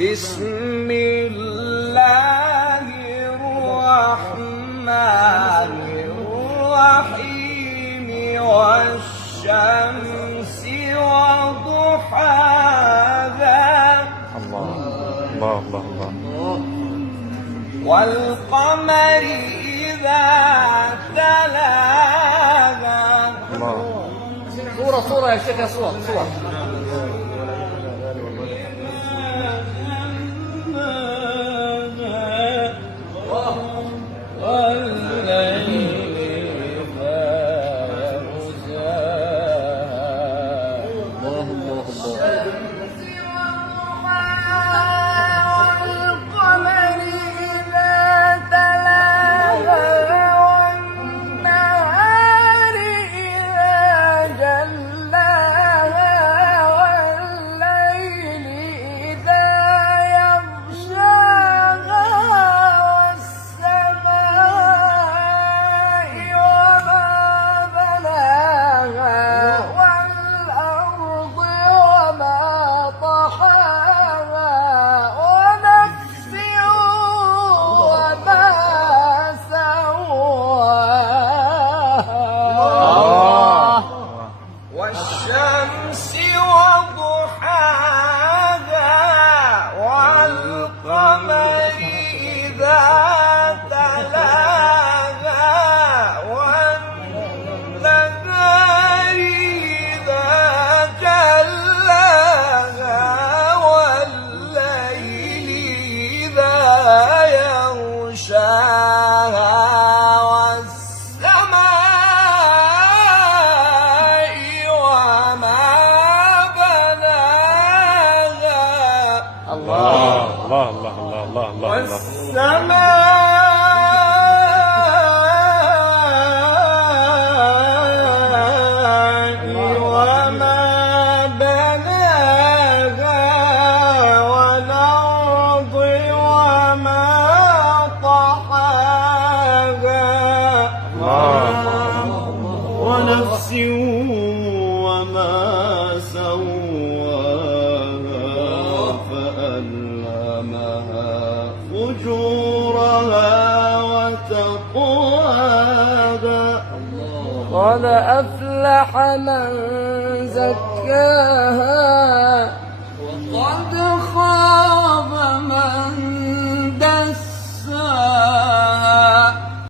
بسم الله الرحمن الرحيم والشمس وضحاها والقمر إذا تلاها صورة يا شيخ، يا صور والشمس وضحاها والقمر إذا تلاها والنهار إذا جلاها والليل إذا يغشاها والسماء وما بناها والأرض وما طحاها ونفس وما سواها فألهمها فجورها وتقواها قد أفلح من زكاها وقد خاب